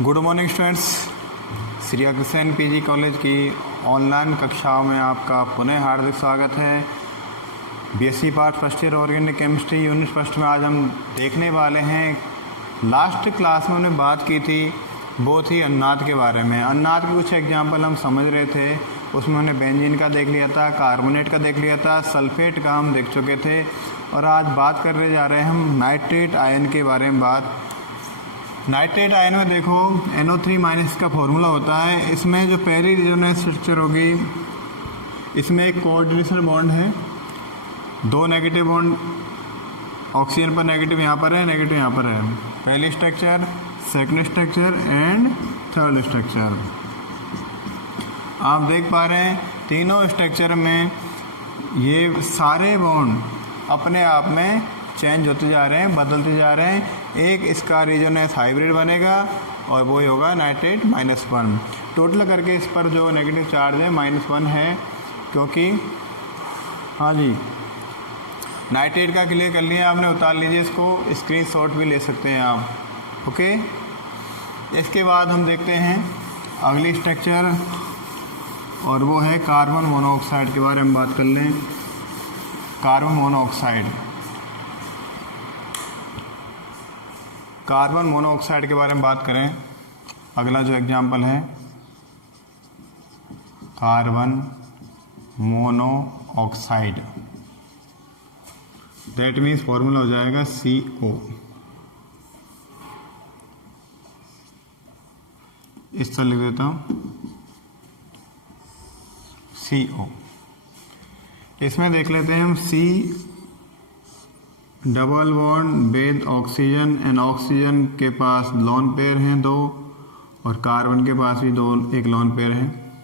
Good morning students. Shri Agrasen PG college की online कक्षाओं में आपका पुनः हार्दिक स्वागत है। BSc part first year organic chemistry unit first में आज हम देखने वाले हैं। लास्ट क्लास में हमने बात की थी वो थी अन्नाद के बारे में। अन्नाद के कुछ एग्जाम्पल हम समझ रहे थे, उसमें हमने बेंजीन का देख लिया था, कार्बोनेट का देख लिया था, सल्फेट का हम देख चुके थे और आज बात करने जा रहे हैं हम नाइट्रेट आयन के बारे में। नाइट्रेट आयन में देखो NO3 माइनस का फॉर्मूला होता है। इसमें जो पहली रेजोनेंस स्ट्रक्चर होगी, इसमें एक कोऑर्डिनेशन बॉन्ड है, दो नेगेटिव बॉन्ड ऑक्सीजन पर नेगेटिव यहाँ पर है, नेगेटिव यहाँ पर है। पहली structure, second structure and third structure. आप देख पा रहे हैं तीनों स्ट्रक्चर में ये सारे बॉन्ड अपने आप में चेंज होते जा रहे हैं, बदलते जा रहे हैं। एक इसका रेजोनेंस हाइब्रिड बनेगा और वो ही होगा नाइट्रेट -1। टोटल करके इस पर जो नेगेटिव चार्ज है -1 है, क्योंकि हाँ जी नाइट्रेट का क्लियर कर लिया आपने, उतार लीजिए इसको, स्क्रीनशॉट भी ले सकते हैं आप। ओके, इसके बाद हम देखते हैं अगली स्ट्रक्चर और वो है कार्बन मोनोऑक्साइड के बारे में बात कर लें। कार्बन मोनोऑक्साइड के बारे में बात करें। अगला जो एग्जाम्पल है carbon monoxide, that means formula हो जाएगा CO। इस तरह लिख देता हूँ CO। इसमें देख लेते हैं हम C double bond with oxygen and oxygen के पास लोन पेयर हैं दो, और कार्बन के पास भी एक लोन पेयर है।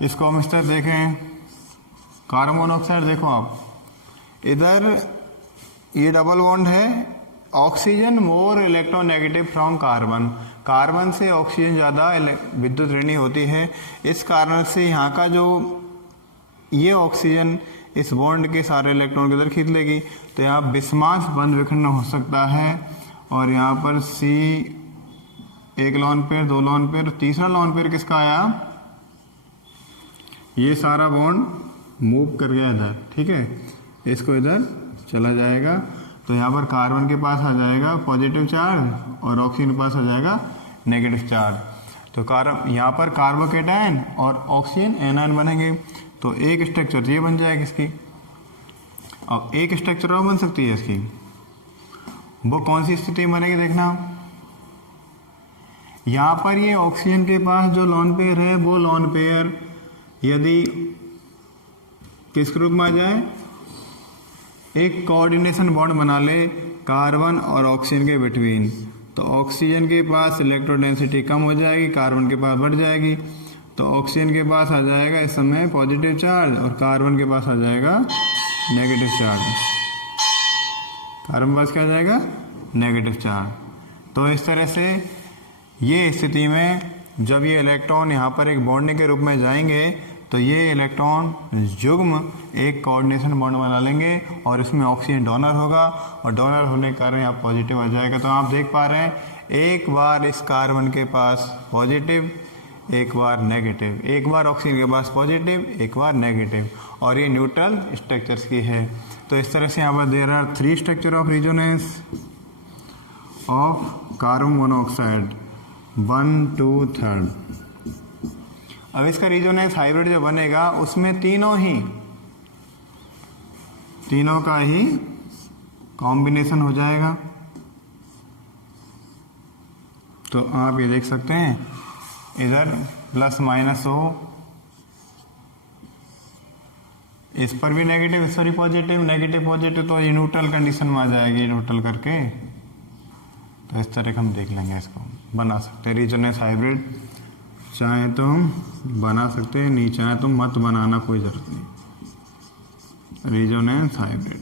इसको हम इस तरह देखें, कार्बन मोनोऑक्साइड देखो आप, इधर ये डबल बॉन्ड है, oxygen more electronegative from carbon, carbon से ऑक्सीजन ज़्यादा विद्युत ऋणी होती है। इस कारण से यहाँ का जो ये ऑक्सीजन इस बॉन्ड के सारे इलेक्ट्रॉन के इधर खींच लेगी, तो यहाँ बिस्मास बंध विखंडन हो सकता है। और यहाँ पर C एक लोन पेयर, दो लोन पेयर, तीसरा लोन पेयर किसका आया, ये सारा बॉन्ड मूव कर गया इधर, ठीक है, इसको इधर चला जाएगा, तो यहाँ पर कार्बन के पास आ जाएगा पॉजिटिव चार्ज और ऑक्सीजन के पास आ जाएगा नेगेटिव चार्ज। तो यहाँ पर कार्बोकेटायन और ऑक्सीजन एनायन बनेंगे, तो एक स्ट्रक्चर ये बन जाएगी इसकी। अब एक स्ट्रक्चर और बन सकती है इसकी, वो कौन सी स्थिति बनेगी देखना। यहाँ पर ये ऑक्सीजन के पास जो लोन पेयर है, वो लोन पेयर यदि किस ग्रुप में आ जाए, एक कोऑर्डिनेशन बॉन्ड बना ले कार्बन और ऑक्सीजन के बिटवीन, तो ऑक्सीजन के पास इलेक्ट्रोडेंसिटी कम हो जाएगी, कार्बन के पास बढ़ जाएगी, तो ऑक्सीजन के पास आ जाएगा इस समय पॉजिटिव चार्ज और कार्बन के पास आ जाएगा नेगेटिव चार्ज। कार्बन के पास क्या आ जाएगा, नेगेटिव चार्ज। तो इस तरह से ये स्थिति में जब ये इलेक्ट्रॉन यहाँ पर एक बॉन्डिंग के रूप में जाएंगे, तो ये इलेक्ट्रॉन युग्म एक कोऑर्डिनेशन बॉन्ड बना लेंगे और इसमें ऑक्सीजन डोनर होगा, और डोनर होने के कारण यहाँ पॉजिटिव आ जाएगा। तो आप देख पा रहे हैं एक बार इस कार्बन के पास पॉजिटिव, एक बार नेगेटिव, एक बार ऑक्सीजन के पास पॉजिटिव, एक बार नेगेटिव, और ये न्यूट्रल स्ट्रक्चर्स की है। तो इस तरह से यहाँ पर there are 3 structure of resonance of carbon monoxide 1, 2, 3। अब इसका रेजोनेंस हाइब्रिड जो बनेगा उसमें तीनों का ही कॉम्बिनेशन हो जाएगा। तो आप ये देख सकते हैं इधर प्लस माइनस हो, इस पर भी नेगेटिव, इस पर भी पॉजिटिव, नेगेटिव पॉजिटिव, तो ये न्यूट्रल कंडीशन में आ जाएगी, न्यूट्रल करके। तो इस तरह हम देख लेंगे, इसको बना सकते हैं रेजोनेंस हाइब्रिड। चाहे तो हम बना सकते हैं, नहीं चाहे तो मत बनाना, कोई जरूरत नहीं। रेजोनेंस हाइब्रिड,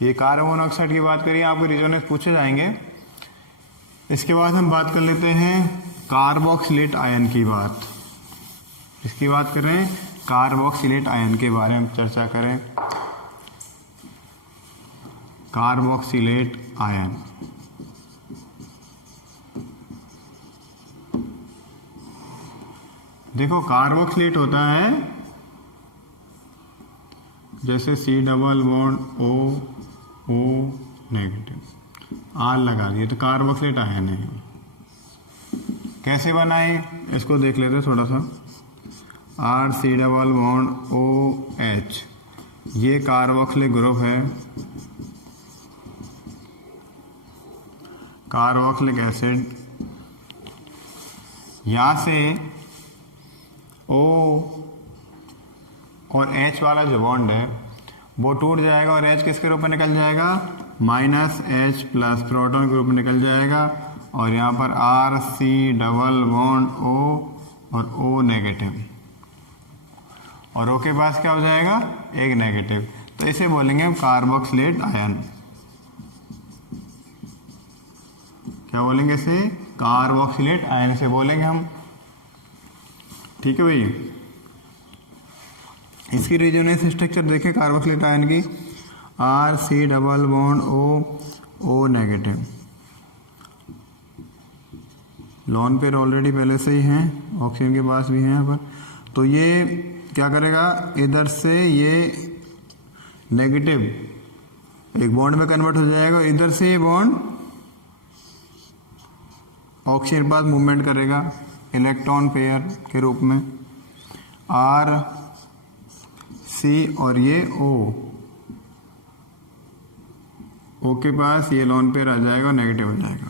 ये कार्बन मोनोऑक्साइड की बात करिए, आपको रेजोनेंस पूछे जाएंगे। इसके बाद हम बात कर लेते हैं कार्बोक्सिलेट आयन की बात। इसकी बात करें, कार्बोक्सिलेट आयन के बारे में चर्चा करें। कार्बोक्सिलेट आयन, देखो कार्बोक्सिलेट होता है जैसे C double bond O negative R लगा दिए तो कार्बोक्सिलेट आयन है। कैसे बनाए इसको देख लेते हैं थोड़ा सा। RC डबल बॉन्ड OH ये कार्बोक्सिलिक ग्रुप है, कार्बोक्सिलिक एसिड। यहाँ से O और H वाला जो बॉन्ड है वो टूट जाएगा और H किसके रूप में निकल जाएगा, -H प्लस प्रोटॉन के रूप में निकल जाएगा। और यहाँ पर RC डबल बॉन्ड O और O नेगेटिव, और O के पास क्या हो जाएगा, एक नेगेटिव। तो इसे बोलेंगे कार्बोक्सिलेट आयन। क्या बोलेंगे इसे, कार्बोक्सिलेट आयन से बोलेंगे हम। ठीक है भाई, इसकी रेजोनेंस स्ट्रक्चर देखें कार्बोक्सिलेट आयन की। RC double bond O negative, lone pair already पहले से ही हैं, ऑक्सीजन के पास भी है यहाँ पर। तो ये क्या करेगा, इधर से ये नेगेटिव एक बॉन्ड में कन्वर्ट हो जाएगा, इधर से ये बॉन्ड ऑक्सीजन के पास मूवमेंट करेगा इलेक्ट्रॉन पेयर के रूप में। R C और ये O के पास ये लॉन पेयर आ जाएगा और नेगेटिव हो जाएगा।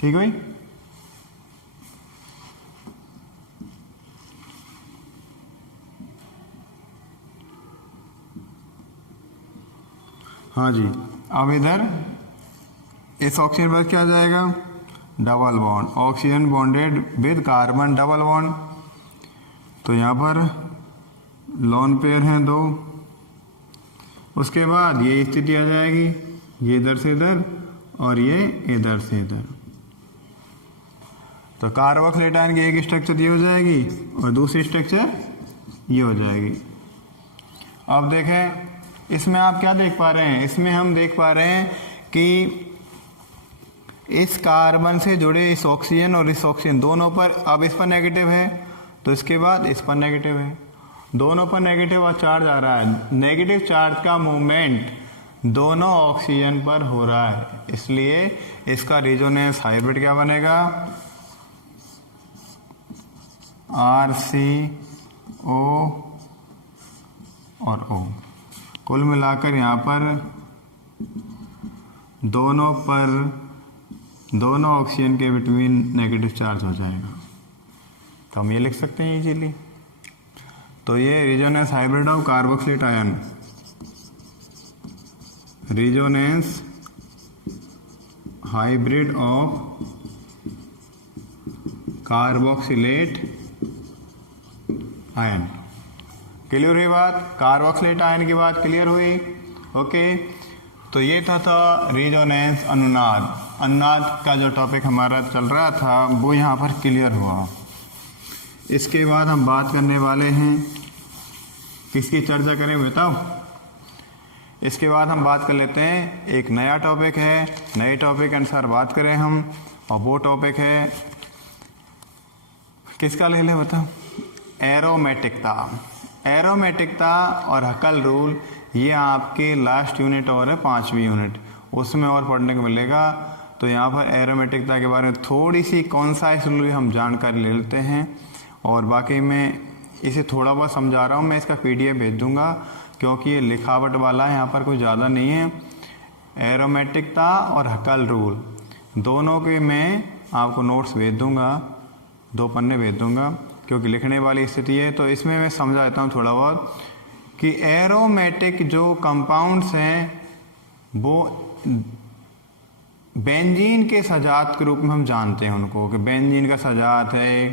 ठीक है भाई। हाँ जी, अब इधर इस ऑक्सीजन पर क्या आ जाएगा, double bond, oxygen bonded with carbon double bond. तो यहाँ पर लॉन पेयर हैं 2, उसके बाद ये स्थिति आ जाएगी, ये इधर से इधर और ये इधर से इधर। तो कार्बोक्सिलेट आयन की एक स्ट्रक्चर ये हो जाएगी और दूसरी स्ट्रक्चर ये हो जाएगी। अब देखें इसमें आप क्या देख पा रहे हैं, इसमें हम देख पा रहे हैं कि इस कार्बन से जुड़े इस ऑक्सीजन और इस ऑक्सीजन दोनों पर, अब इस पर नेगेटिव है तो इसके बाद इस पर नेगेटिव है, दोनों पर नेगेटिव और चार्ज आ रहा है। नेगेटिव चार्ज का मूवमेंट दोनों ऑक्सीजन पर हो रहा है, इसलिए इसका रेजोनेंस हाइब्रिड क्या बनेगा, RCO और O। कुल मिलाकर यहाँ पर दोनों ऑक्सीजन के बिटवीन नेगेटिव चार्ज हो जाएगा। तो हम ये लिख सकते हैं इजीली। तो ये resonance hybrid of carboxylate ion, resonance hybrid of carboxylate ion. Clear हुई बात, कार्बोक्सिलेट आयन की बात क्लियर हुई। ओके, तो ये था रेजोनेंस अनुनाद का जो टॉपिक हमारा चल रहा था वो यहाँ पर क्लियर हुआ। इसके बाद हम बात करने वाले हैं, किसकी चर्चा करें बताओ। इसके बाद हम बात कर लेते हैं, एक नया टॉपिक है, नए टॉपिक के अनुसार बात करें हम, और वो टॉपिक है किसका, ले ले बताओ, एरोमेटिकता। एरोमेटिकता और हकल रूल, ये आपके लास्ट यूनिट और है 5वीं यूनिट, उसमें और पढ़ने को मिलेगा। तो यहाँ पर एरोमेटिकता के बारे में थोड़ी सी कॉन्साइसली हम जानकारी ले लेते हैं, और बाकी मैं इसे थोड़ा बहुत समझा रहा हूँ, मैं इसका PDF भेज दूंगा क्योंकि ये लिखावट वाला है, यहाँ पर कुछ ज़्यादा नहीं है। एरोमेटिकता और हकल रूल दोनों के मैं आपको नोट्स भेज दूंगा, 2 पन्ने भेज दूंगा क्योंकि लिखने वाली स्थिति है। तो इसमें मैं समझा देता हूँ थोड़ा बहुत कि एरोमेटिक जो कंपाउंड्स हैं वो बेंजीन के सजात के रूप में हम जानते हैं उनको, कि बेंजीन का सजात है,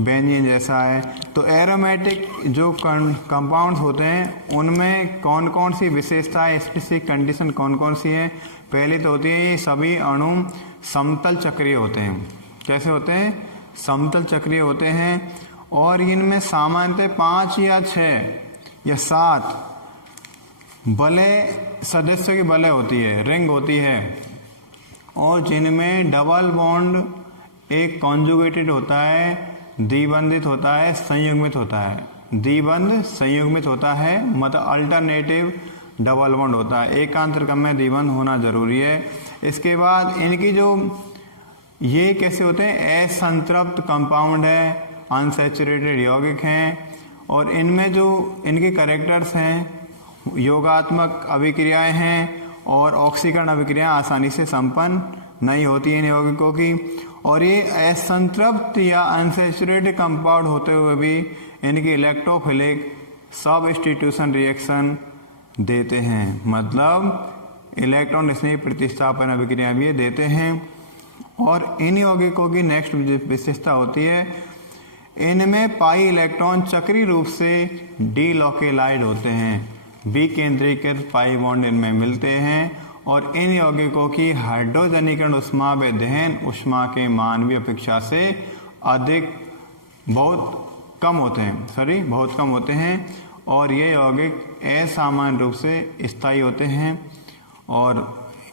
बेंजीन जैसा है। तो एरोमेटिक जो कंपाउंड्स होते हैं उनमें कौन कौन सी विशेषताएं, स्पेसिफिक कंडीशन कौन कौन सी हैं। पहली तो होती है, ये सभी अणु समतल चक्रीय होते हैं। कैसे होते हैं, समतल चक्रीय होते हैं, और इनमें सामान्यतः 5 या 6 या 7 बले सदस्यों की बले होती है, रिंग होती है, और जिनमें डबल बॉन्ड एक कॉन्जुगेटेड होता है, द्विबंधित होता है, संयुग्मित होता है। द्विबंध संयुग्मित होता है मतलब अल्टरनेटिव डबल बॉन्ड होता है। एकांतर क्रम में द्विबंध होना जरूरी है। इसके बाद इनकी जो ये कैसे होते हैं, असंतृप्त कंपाउंड है, अनसैचुरेटेड यौगिक हैं और इनमें जो इनके कैरेक्टर्स हैं, योगात्मक अभिक्रियाएं हैं और ऑक्सीकरण अभिक्रियाएं आसानी से संपन्न नहीं होती इन यौगिकों की। और ये असंतृप्त या अनसैचुरेटेड कंपाउंड होते हुए भी इनकी इलेक्ट्रोफिलिक सब्स्टिट्यूशन रिएक्शन देते हैं, मतलब इलेक्ट्रॉन स्नेह प्रतिस्थापन अभिक्रिया भी ये देते हैं। और इन यौगिकों की नेक्स्ट विशेषता होती है, इनमें पाई इलेक्ट्रॉन चक्रीय रूप से डीलोकेलाइड होते हैं, विकेंद्रीकृत पाई बॉन्ड इनमें मिलते हैं और इन यौगिकों की हाइड्रोजनीकरण उष्मा व दहन उष्मा के मान भी अपेक्षा से अधिक बहुत कम होते हैं और ये यौगिक असामान्य रूप से स्थायी होते हैं और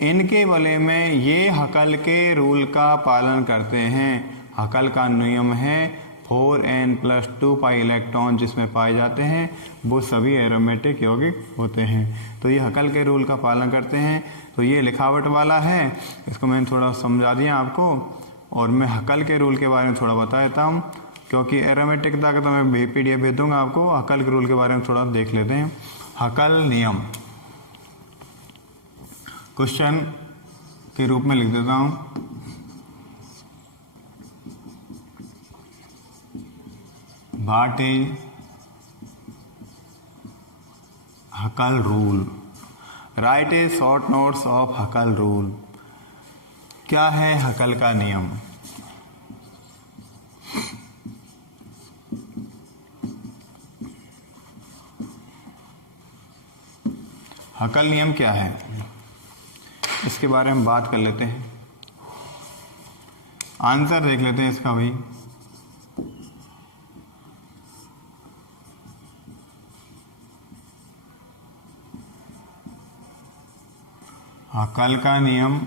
इनके वलय में ये हकल के रूल का पालन करते हैं। हकल का नियम है 4n+2 पाई इलेक्ट्रॉन जिसमें पाए जाते हैं वो सभी एरोमेटिक यौगिक होते हैं। तो ये हकल के रूल का पालन करते हैं। तो ये लिखावट वाला है, इसको मैंने थोड़ा समझा दिया आपको और मैं हकल के रूल के बारे में थोड़ा बता देता हूँ, क्योंकि एरोमेटिकता का तो मैं PDF भेज दूंगा आपको। हकल के रूल के बारे में थोड़ा देख लेते हैं। हकल नियम क्वेश्चन के रूप में लिख देता हूँ। What is Huckel rule? Write a short notes of Huckel rule. क्या है हकल का नियम? हकल नियम क्या है इसके बारे में बात कर लेते हैं। आंसर देख लेते हैं इसका भाई। हकल का नियम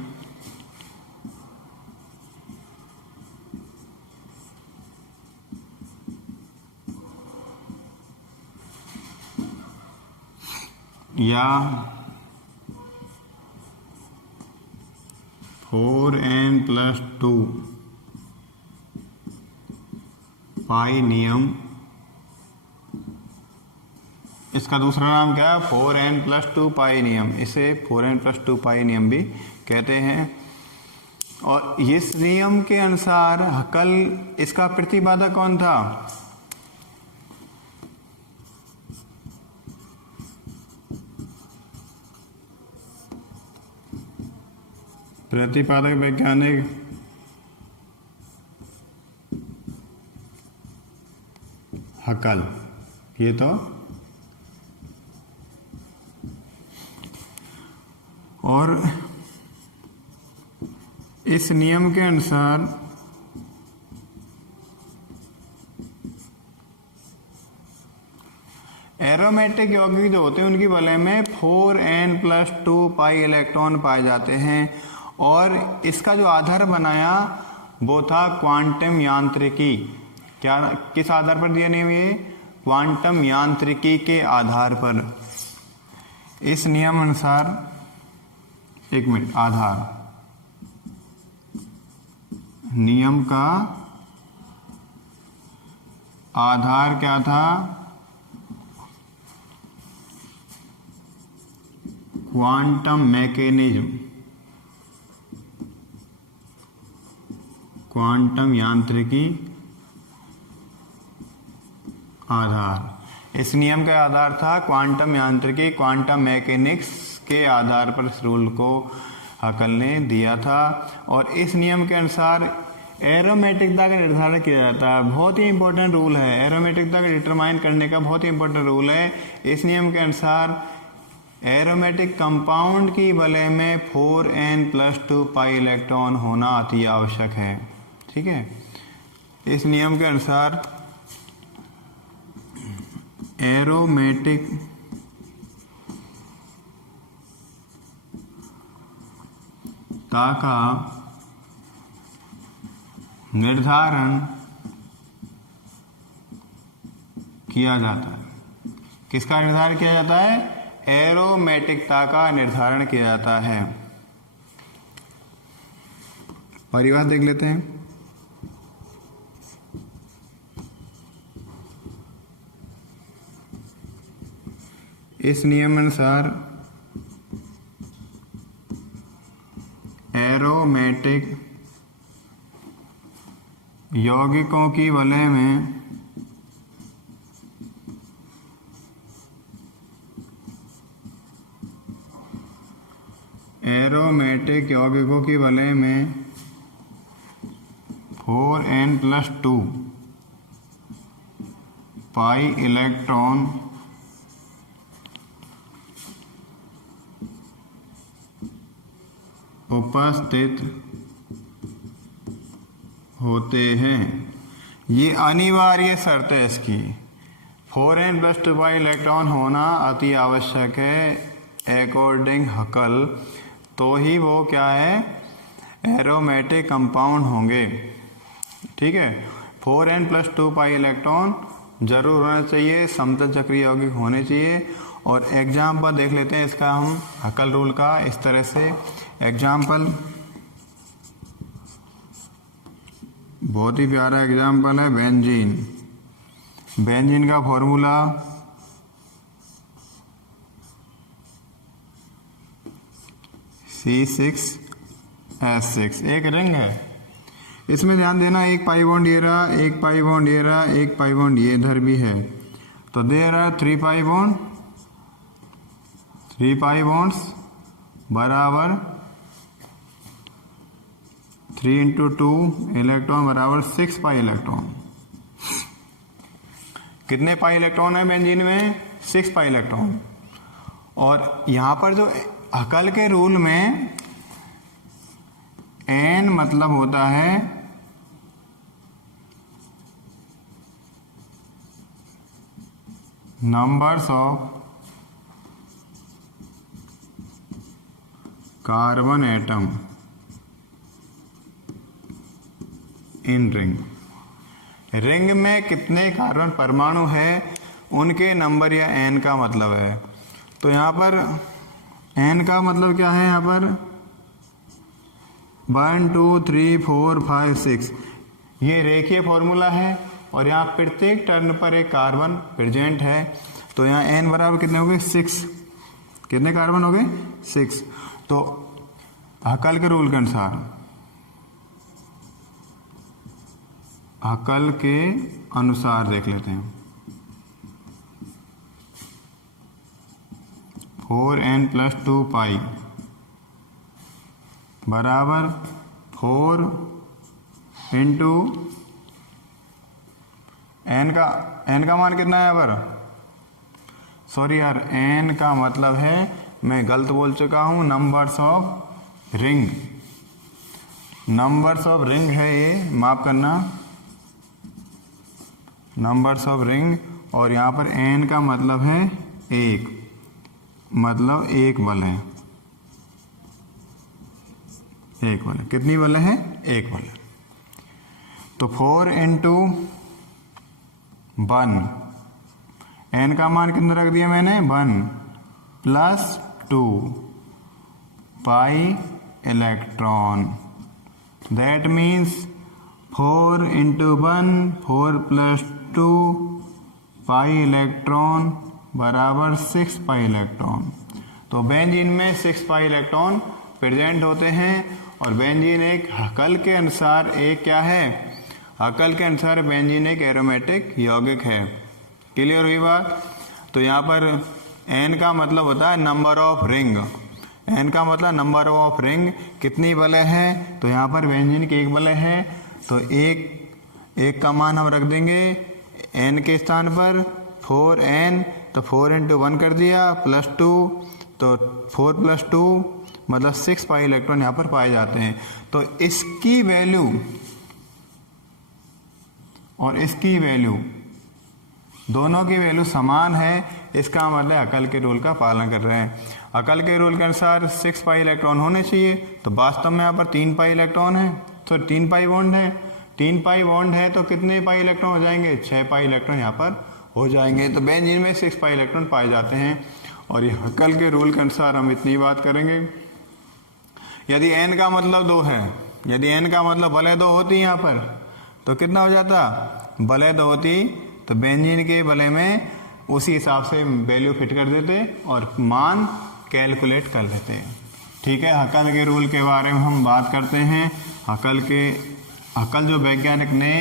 या 4n+2 पाई नियम, इसका दूसरा नाम क्या है 4n+2 पाई नियम, इसे 4n+2 पाई नियम भी कहते हैं। और इस नियम के अनुसार हकल, इसका प्रतिपादक कौन था? प्रतिपादक वैज्ञानिक हकल, ये तो। और इस नियम के अनुसार एरोमेटिक यौगिक जो होते हैं उनकी वलय में 4n+2 पाई इलेक्ट्रॉन पाए जाते हैं और इसका जो आधार बनाया वो था क्वांटम यांत्रिकी। क्या, किस आधार पर दिया नियम? ये क्वांटम यांत्रिकी के आधार पर। इस नियम अनुसार, एक मिनट, नियम का आधार क्या था? क्वांटम मैकेनिज्म, क्वांटम यांत्रिकी आधार। इस नियम का आधार था क्वांटम यांत्रिकी, क्वांटम मैकेनिक्स के आधार पर इस रूल को हकल ने दिया था। और इस नियम के अनुसार एरोमेटिकता का निर्धारण किया जाता है। बहुत ही इंपॉर्टेंट रूल है, एरोमेटिकता को डिटरमाइन करने का बहुत ही इंपॉर्टेंट रूल है। इस नियम के अनुसार एरोमेटिक कंपाउंड की वलय में 4n+2 पाई इलेक्ट्रॉन होना अति आवश्यक है। ठीक है, इस नियम के अनुसार एरोमेटिक का निर्धारण किया जाता है। किसका निर्धारण किया जाता है? एरोमेटिकता का निर्धारण किया जाता है। परिभाषा देख लेते हैं। इस नियम अनुसार एरोमेटिक यौगिकों की वलय में एरोमेटिक यौगिकों की वलय में 4n+2 पाई इलेक्ट्रॉन उपस्थित होते हैं। ये अनिवार्य शर्त है इसकी। 4n+2 पाई इलेक्ट्रॉन होना अति आवश्यक है अकॉर्डिंग हकल, तो ही वो क्या है? एरोमेटिक कंपाउंड होंगे। ठीक है, 4n+2 पाई इलेक्ट्रॉन जरूर होना चाहिए, समतल चक्रीय यौगिक होने चाहिए। और एग्जाम्पल देख लेते हैं इसका हम हकल रूल का। इस तरह से एग्जाम्पल, बहुत ही प्यारा एग्जाम्पल है बेंजीन। बेंजीन का फॉर्मूला C6H6, एक रिंग है। इसमें ध्यान देना, एक पाई बॉन्ड ये रहा, एक पाई बॉन्ड ये रहा, एक पाई बॉन्ड ये इधर भी है, तो there are 3 pi bond, 3 pi bonds बराबर 3 × 2 इलेक्ट्रॉन बराबर 6 पाई इलेक्ट्रॉन। कितने पाई इलेक्ट्रॉन है बेंजीन में? 6 पाई इलेक्ट्रॉन। और यहां पर जो हकल के रूल में n मतलब होता है numbers of carbon atom in ring. Ring में कितने कार्बन परमाणु है उनके नंबर या n का मतलब है। तो यहाँ पर n का मतलब क्या है? यहाँ पर 1 2 3 4 5 6 ये रेखीय फॉर्मूला है और यहाँ प्रत्येक टर्न पर एक कार्बन प्रेजेंट है। तो यहाँ n बराबर कितने हो गए? 6। कितने कार्बन हो गए? 6। तो हकल के रूल के अनुसार, हकल के अनुसार देख लेते हैं, 4n+2 पाई बराबर 4 इंटू n का मान कितना है? यहाँ पर सॉरी यार, n का मतलब है, मैं गलत बोल चुका हूँ, numbers of ring. Numbers of ring है ये, माफ करना, नंबर्स ऑफ रिंग। और यहाँ पर n का मतलब है 1, मतलब एक बल है, एक बल। कितनी बल है? एक बल। तो 4 इंटू 1, n का मान कितना रख दिया मैंने? 1 plus 2 pi electron. That means 4 into 1 4 plus 2 pi electron बराबर 6 पाई इलेक्ट्रॉन। तो बेंजीन में 6 पाई इलेक्ट्रॉन प्रेजेंट होते हैं। और बेंजीन एक हकल के अनुसार एक क्या है? हकल के अनुसार बेंजीन एक एरोमेटिक यौगिक है। क्लियर हुई बात? तो यहाँ पर n का मतलब होता है नंबर ऑफ रिंग। n का मतलब नंबर ऑफ रिंग। कितनी वलय है? तो यहाँ पर बेंजीन की एक वलय है, तो एक का मान हम रख देंगे n के स्थान पर 4n, तो 4 इंटू 1 कर दिया प्लस 2, तो 4 प्लस 2 मतलब 6 पाई इलेक्ट्रॉन यहाँ पर पाए जाते हैं। तो इसकी वैल्यू और इसकी वैल्यू, दोनों की वैल्यू समान है। इसका मतलब हकल के रूल का पालन कर रहे हैं। हकल के रूल के अनुसार 6 पाई इलेक्ट्रॉन होने चाहिए, तो वास्तव में यहाँ पर 3 पाई इलेक्ट्रॉन है, तो 3 पाई बॉन्ड है। 3 पाई बॉन्ड है तो कितने पाई इलेक्ट्रॉन हो जाएंगे? 6 पाई इलेक्ट्रॉन यहाँ पर हो जाएंगे। तो बेंजीन में 6 पाई इलेक्ट्रॉन पाए जाते हैं। और ये हक्कल के रूल के अनुसार हम इतनी बात करेंगे। यदि n का मतलब 2 है, यदि n का मतलब भले 2 होती यहाँ पर तो कितना हो जाता? भले 2 होती तो बेंजीन के भले में उसी हिसाब से वैल्यू फिट कर देते और मान कैलकुलेट कर लेते हैं। ठीक है, हक्कल के रूल के बारे में हम बात करते हैं। हक्कल जो वैज्ञानिक ने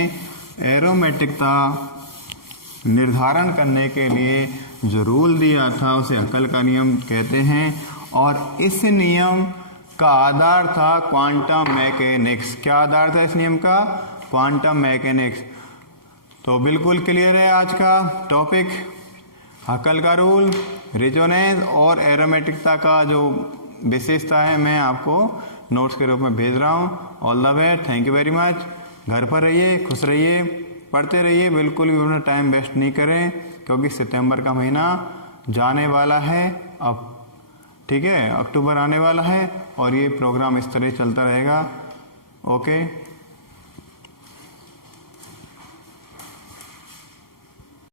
एरोमेटिकता निर्धारण करने के लिए जो रूल दिया था उसे हक्कल का नियम कहते हैं। और इस नियम का आधार था क्वांटम मैकेनिक्स। क्या आधार था इस नियम का? Quantum mechanics. तो बिल्कुल क्लियर है आज का टॉपिक। हक्कल का रूल, रेजोनेंस और एरोमेटिकता का जो विशेषता है मैं आपको नोट्स के रूप में भेज रहा हूँ। All the best, thank you very much. घर पर रहिए, खुश रहिए, पढ़ते रहिए, बिल्कुल भी अपना टाइम वेस्ट नहीं करें क्योंकि सितंबर का महीना जाने वाला है अब। ठीक है, अक्टूबर आने वाला है और ये प्रोग्राम इस तरह चलता रहेगा। ओके।